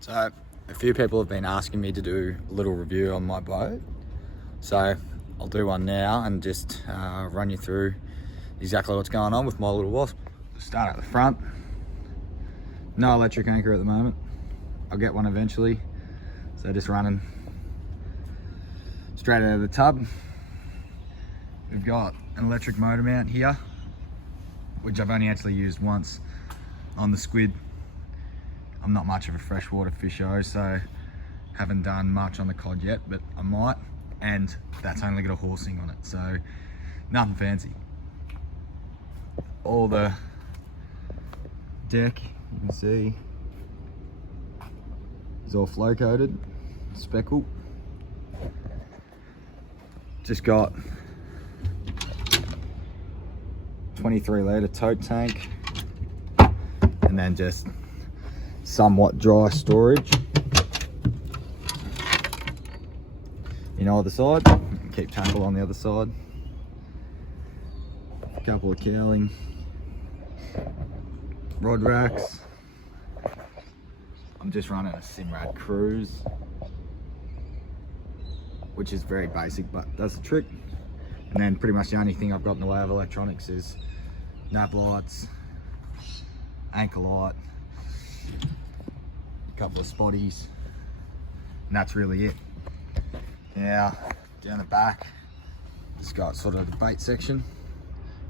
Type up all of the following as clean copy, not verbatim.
So a few people have been asking me to do a little review on my boat, so I'll do one now and just run you through exactly what's going on with my little Wasp. Start at the front. No electric anchor at the moment. I'll get one eventually. So just running straight out of the tub. We've got an electric motor mount here, which I've only actually used once on the squid. I'm not much of a freshwater fisher, so haven't done much on the cod yet, but I might. And that's only got a horsing on it, so nothing fancy. All the deck, you can see, is all flow coated, speckle. Just got 23 litre tote tank, and then just somewhat dry storage. You know, other side, keep tackle on the other side. A couple of cowling rod racks. I'm just running a Simrad Cruise, which is very basic, but that's the trick. And then pretty much the only thing I've got in the way of electronics is nav lights, anchor light, a couple of spotties, and that's really it. Now, down the back, it's got sort of the bait section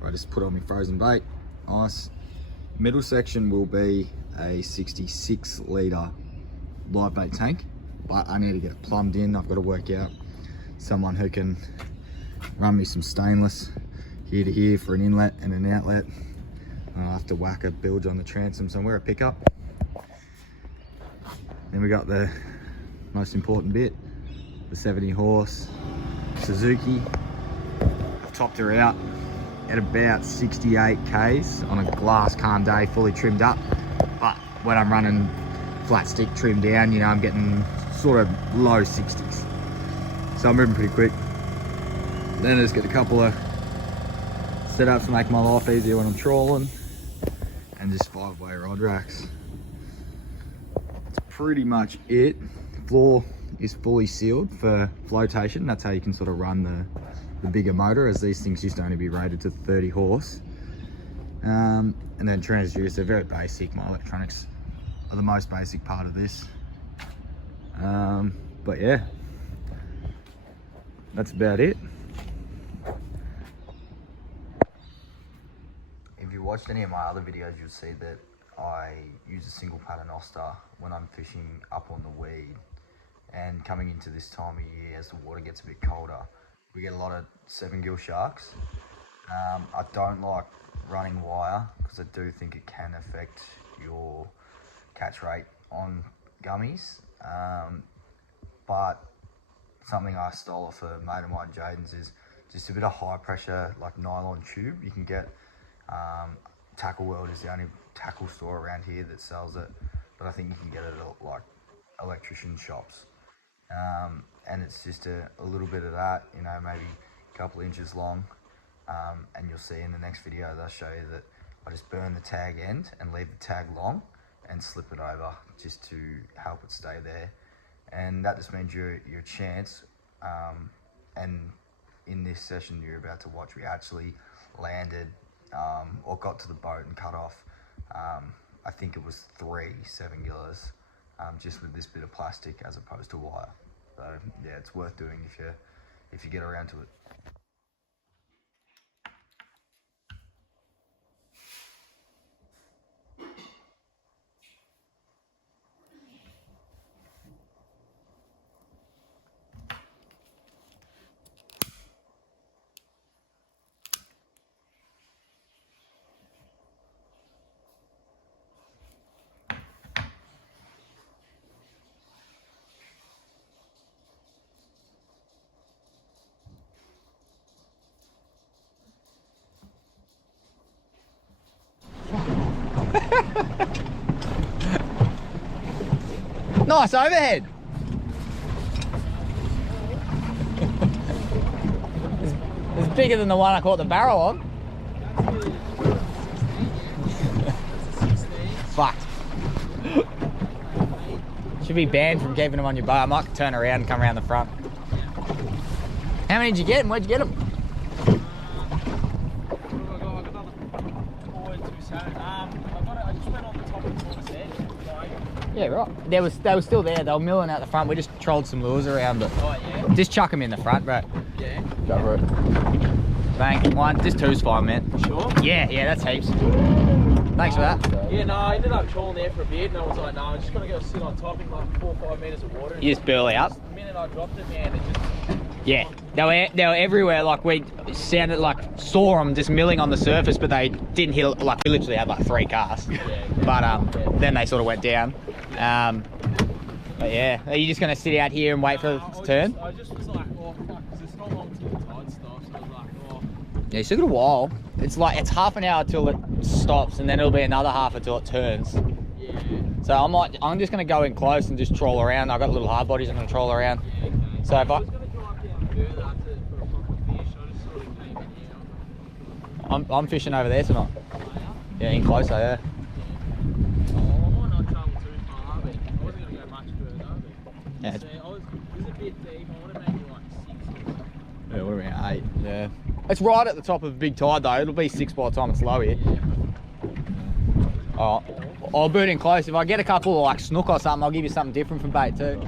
where I just put on my frozen bait, ice. Middle section will be a 66 litre live bait tank, but I need to get it plumbed in. I've got to work out someone who can run me some stainless here to here for an inlet and an outlet. I'll have to whack a bilge on the transom somewhere, a pickup. Then we got the most important bit, the 70 horse Suzuki. I've topped her out at about 68 Ks on a glass calm day, fully trimmed up. But when I'm running flat stick trimmed down, you know, I'm getting sort of low 60s. So I'm moving pretty quick. Then I just get a couple of setups to make my life easier when I'm trawling, and just 5-way rod racks. That's pretty much it. Floor is fully sealed for flotation. That's how you can sort of run the bigger motor, as these things used to only be rated to 30 horse. And then transducer, they're very basic. My electronics are the most basic part of this. But yeah, that's about it. If you watched any of my other videos, you'll see that I use a single paternoster when I'm fishing up on the weed. And coming into this time of year, as the water gets a bit colder, we get a lot of 7-gill sharks. I don't like running wire because I do think it can affect your catch rate on gummies. But something I stole off a mate of mine, Jaden's, is just a bit of high pressure, like nylon tube. You can get, Tackle World is the only tackle store around here that sells it, but I think you can get it at like electrician shops. And it's just a little bit of that, you know, maybe a couple of inches long. And you'll see in the next video, they'll show you that I just burn the tag end and leave the tag long and slip it over just to help it stay there. And that just means your chance. And in this session you're about to watch, we actually landed or got to the boat and cut off, I think it was 3 7-gillers, just with this bit of plastic as opposed to wire. So yeah, it's worth doing if you get around to it. Nice overhead. It's bigger than the one I caught the barrel on. Fucked. Should be banned from keeping them on your boat. I might turn around and come around the front. How many did you get and where'd you get them? I just went on the top of the water's edge. Yeah, right. They were still there. They were milling out the front. We just trolled some lures around, but just chuck them in the front, bro. Yeah. Go for it. Bang. One. Just two's fine, man. Sure? Yeah, that's heaps. Thanks for that. Yeah, no, I ended up trawling there for a bit and I was like, no, I'm just going to go sit on top in like 4 or 5 metres of water. You just burley up? The minute I dropped it, man, it just... Yeah, they were everywhere. Like we sounded like saw them just milling on the surface, but they didn't hit. Like we literally had like 3 casts. But then they sort of went down. But yeah, are you just gonna sit out here and wait for it to turn? I just was like, oh fuck, because it's not long till the tide stops. So I was like, oh. Yeah, you still got a while. It's half an hour till it stops, and then it'll be another half until it turns. Yeah. So I'm just gonna go in close and just troll around. I've got little hard bodies I'm gonna troll around. Yeah, okay. So if I I'm fishing over there tonight. Yeah, in closer, yeah. I might not travel too far, but I wasn't going to go much further. Yeah. So it was a bit deep. I would have made like 6 or something. Yeah, what about 8? Yeah. It's right at the top of big tide though. It'll be 6 by the time it's low here. Oh, I'll boot in close. If I get a couple of like snook or something, I'll give you something different from bait too.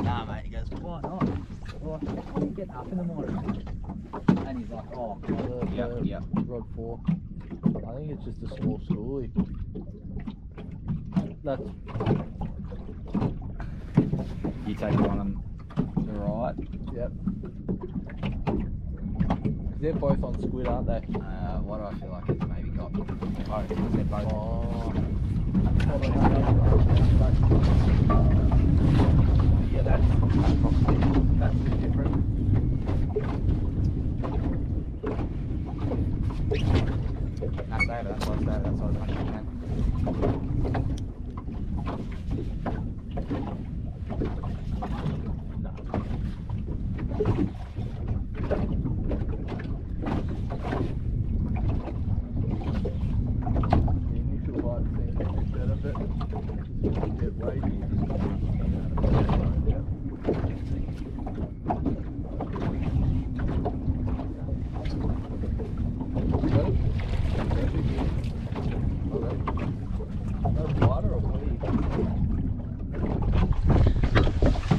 Nah, mate. He goes, why not? Well, why are you getting up in the morning? And he's like, oh, yeah, rod 4. I think it's just a small schoolie. That's. You take one on the right. Yep. They're both on squid, aren't they? Why do I feel like it's maybe got both? They're both. Oh. Yeah, that's a bit different. That's what I was thinking.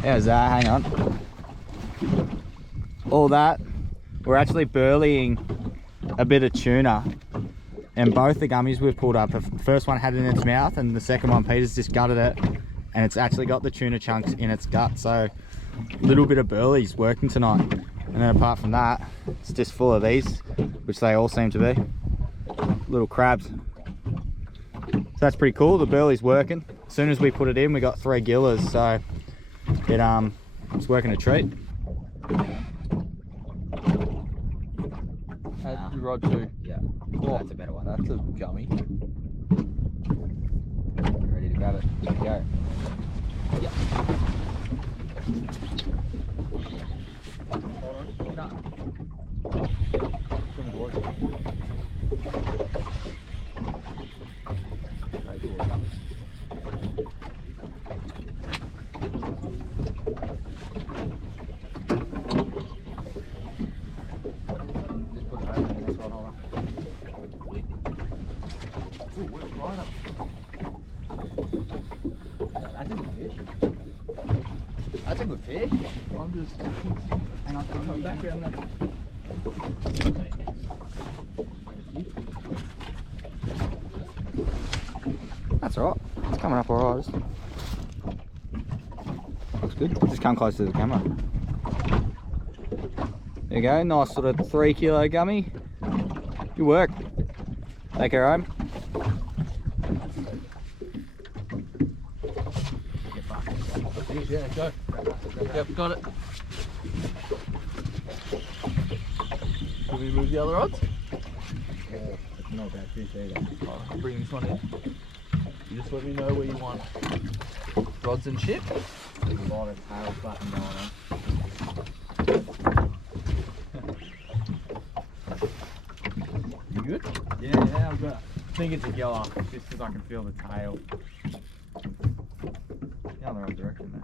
How's that? Hang on. All that, we're actually burleying a bit of tuna, and both the gummies we've pulled up, the first one had it in its mouth and the second one Peter's just gutted it, and it's actually got the tuna chunks in its gut. So a little bit of burley's working tonight, and then apart from that it's just full of these, which they all seem to be little crabs. So that's pretty cool. The burley's working. As soon as we put it in, we got 3 gillers, so it's working a treat. That's rod 2. Yeah, oh, that's a better one. That's a gummy. Ready to grab it? Here we go. Yep. Hold on. No. Come aboard. That's a good fish. I'm just... Hang on, come back around that. That's alright. It's coming up alright. Looks good. Just come close to the camera. There you go. Nice sort of 3 kilo gummy. Good work. Take her home. Yeah, go. Yep, got it. Can we move the other rods? Not bad fish either. I'll bring this one in. You just let me know where you want rods and shit. There's a lot of tail flapping going on. You good? Yeah, I've got think it's a killer, just because I can feel the tail. Yeah, in the right direction there.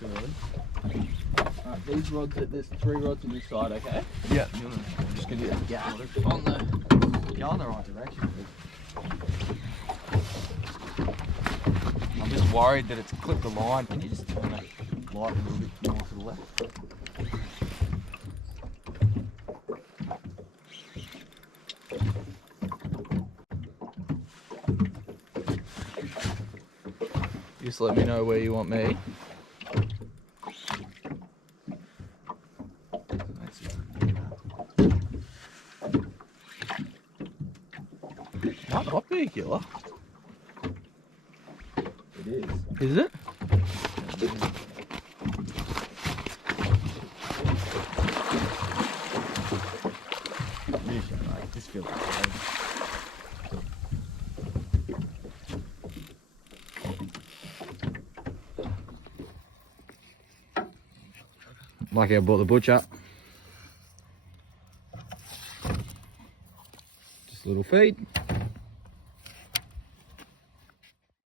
Too early. Alright, these rods, there's 3 rods on this side, okay? Yeah. I'm just gonna get a gather on the. Go in the right direction. I'm just worried that it's clipped the line. Can you just turn that light a little bit more to the left? Just let me know where you want me. Might not be a killer. It is. Is it? Just feel like Lucky I bought the butcher. Just a little feed.